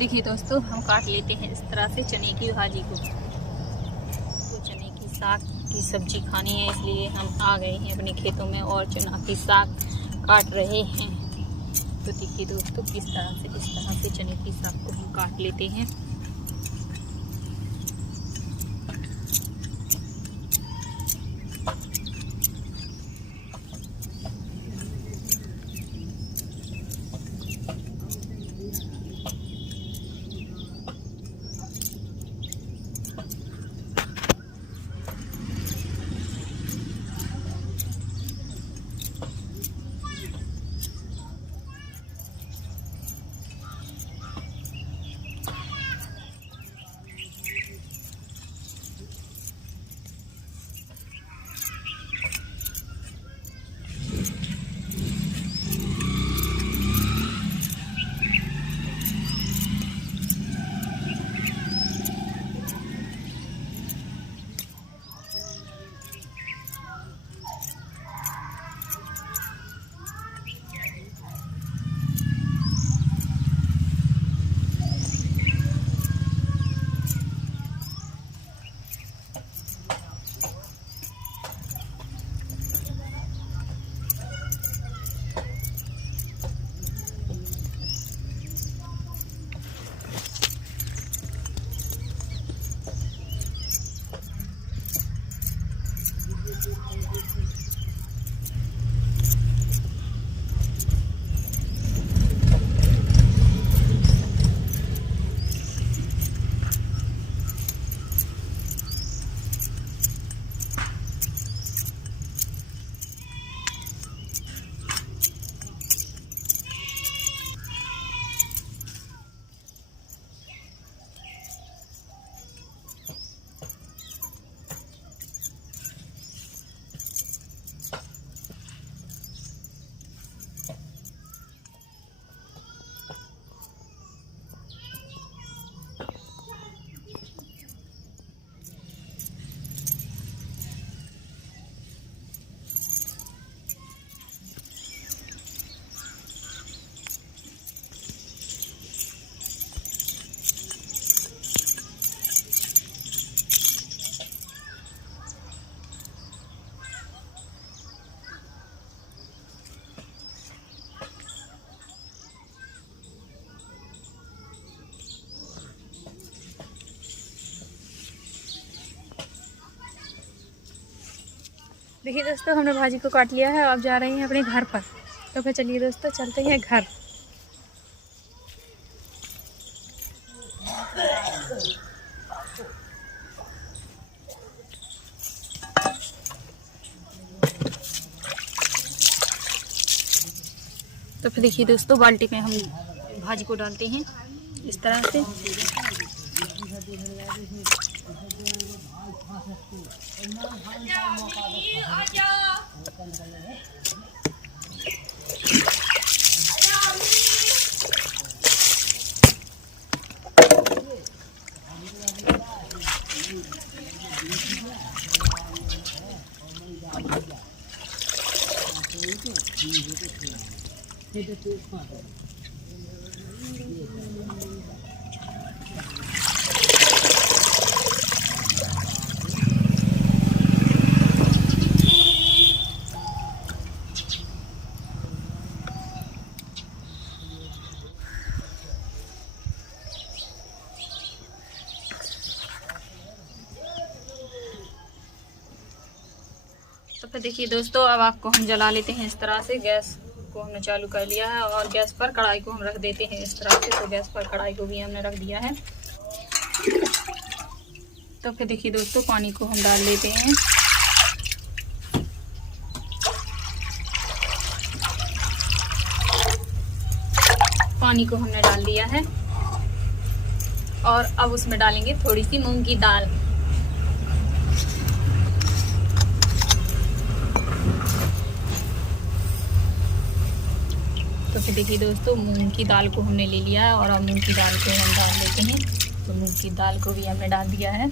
देखिए दोस्तों, हम काट लेते हैं इस तरह से चने की भाजी को। तो चने की साग की सब्जी खानी है, इसलिए हम आ गए हैं अपने खेतों में और चना की साग काट रहे हैं। तो देखिए दोस्तों, इस तरह से चने की साग को हम काट लेते हैं। देखिए दोस्तों, हमने भाजी को काट लिया है। अब जा रहे हैं अपने घर पर। तो फिर चलिए दोस्तों, चलते हैं घर। तो फिर देखिए दोस्तों, बाल्टी में हम भाजी को डालते हैं इस तरह से। तो फिर देखिए दोस्तों, अब आग को हम जला लेते हैं इस तरह से। गैस को हमने चालू कर लिया है और गैस पर कढ़ाई को हम रख देते हैं इस तरह से। तो गैस पर कढ़ाई को भी हमने रख दिया है। तो फिर देखिए दोस्तों, पानी को हम डाल लेते हैं। पानी को हमने डाल दिया है और अब उसमें डालेंगे थोड़ी सी मूंग की दाल। तो फिर देखिए दोस्तों, मूंग की दाल को हमने ले लिया है और अब मूंग की दाल को हम डाल देते हैं। तो मूंग की दाल को भी हमने डाल दिया है।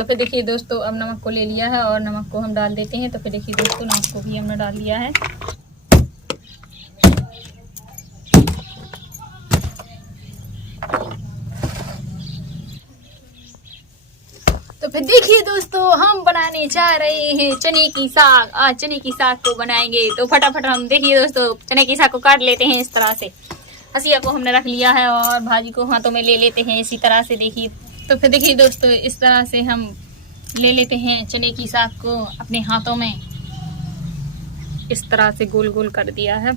तो फिर देखिए दोस्तों, अब नमक को ले लिया है और नमक को हम डाल देते हैं। तो फिर देखिए दोस्तों, नमक को भी हमने डाल लिया है। तो फिर देखिए दोस्तों, हम बनाने जा रहे हैं चने की साग। आज चने की साग को बनाएंगे। तो फटाफट हम देखिए दोस्तों, चने की साग को काट लेते हैं इस तरह से। हसिया को हमने रख लिया है और भाजी को हाथों में ले लेते हैं इसी तरह से। देखिए तो फिर देखिए दोस्तों, इस तरह से हम ले लेते हैं चने की साग को अपने हाथों में। इस तरह से गोल गोल कर दिया है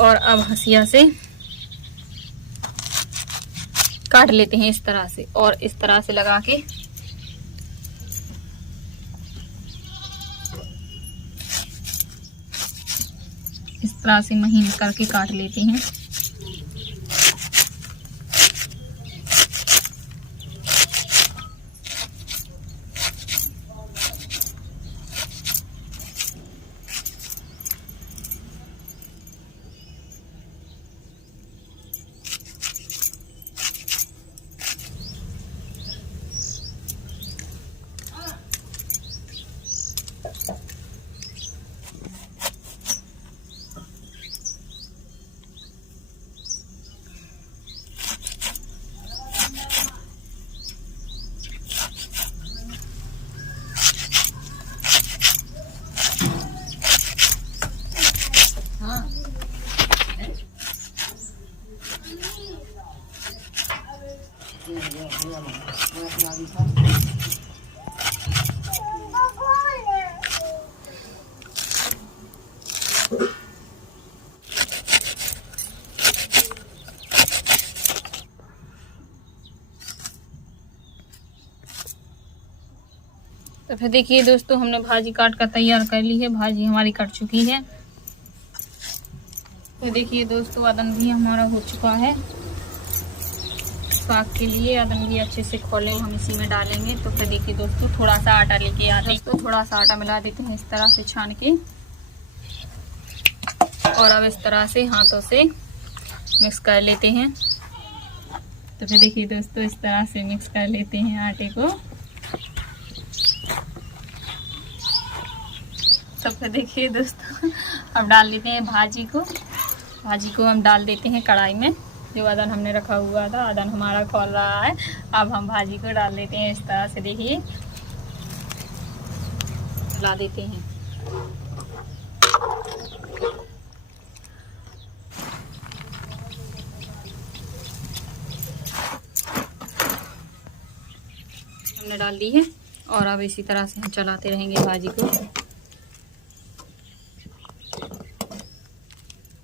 और अब हसिया से काट लेते हैं इस तरह से। और इस तरह से लगा के इस तरह से महीन करके काट लेते हैं। तो फिर देखिए दोस्तों, हमने भाजी काट कर तैयार कर ली है। भाजी हमारी कट चुकी है। तो देखिए दोस्तों, अदन भी हमारा हो चुका है। साग के लिए अदन भी अच्छे से खोले हम इसी में डालेंगे। तो फिर देखिए दोस्तों, थोड़ा सा आटा लेके आते हैं। तो थोड़ा सा आटा मिला देते हैं इस तरह से छान के। और अब इस तरह से हाथों से मिक्स कर लेते हैं। तो फिर देखिए दोस्तों, इस तरह से मिक्स कर लेते हैं आटे को। तो फिर देखिए दोस्तों, अब डाल देते हैं भाजी को। भाजी को हम डाल देते हैं कढ़ाई में। जो अदन हमने रखा हुआ था, अदन हमारा खोल रहा है। अब हम भाजी को डाल देते हैं इस तरह से। देखिए ला देते हैं। हमने डाल दी है और अब इसी तरह से हम चलाते रहेंगे भाजी को।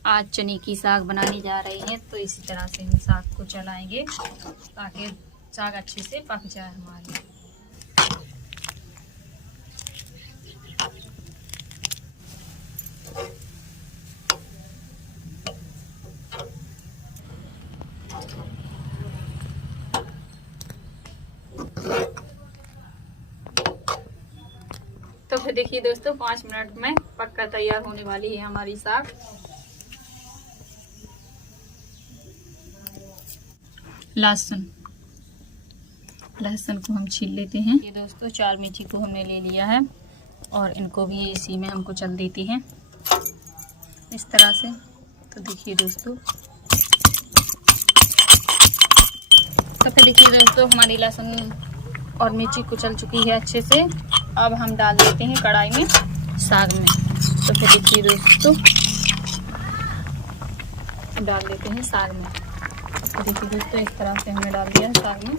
आज चने की साग बनाने जा रहे हैं, तो इसी तरह से हम साग को चलाएंगे ताकि साग अच्छे से पक जाए हमारे। तो फिर देखिए दोस्तों, 5 मिनट में पककर तैयार होने वाली है हमारी साग। लहसुन को हम छील लेते हैं। ये दोस्तों, 4 मिर्ची को हमने ले लिया है और इनको भी इसी में हमको चल देते हैं इस तरह से। तो देखिए दोस्तों, तो फिर देखिए दोस्तों, हमारी लहसुन और मिर्ची कुचल चुकी है अच्छे से। अब हम डाल देते हैं कढ़ाई में साग में। तो फिर देखिए दोस्तों, डाल देते हैं साग में। तो देखिए दोस्तों, इस तरह से हमने डाल दिया है साग में।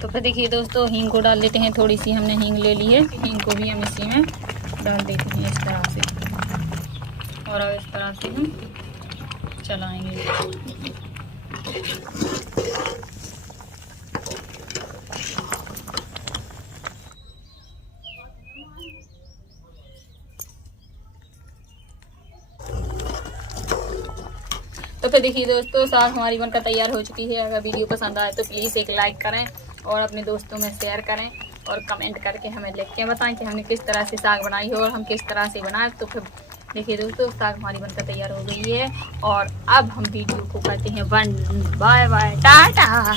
तो फिर देखिए दोस्तों, हींग को डाल देते हैं। थोड़ी सी हमने हींग ले ली है, हींग को भी हम इसी में डाल देते हैं इस तरह से। और अब इस तरह से हम चलाएंगे। तो फिर देखिए दोस्तों, साग हमारी बनकर तैयार हो चुकी है। अगर वीडियो पसंद आए तो प्लीज़ एक लाइक करें और अपने दोस्तों में शेयर करें और कमेंट करके हमें लिख के बताएं कि हमने किस तरह से साग बनाई हो और हम किस तरह से बनाए। तो फिर देखिए दोस्तों, साग हमारी बनकर तैयार हो गई है और अब हम वीडियो को करते हैं बंद। Bye bye, Tata.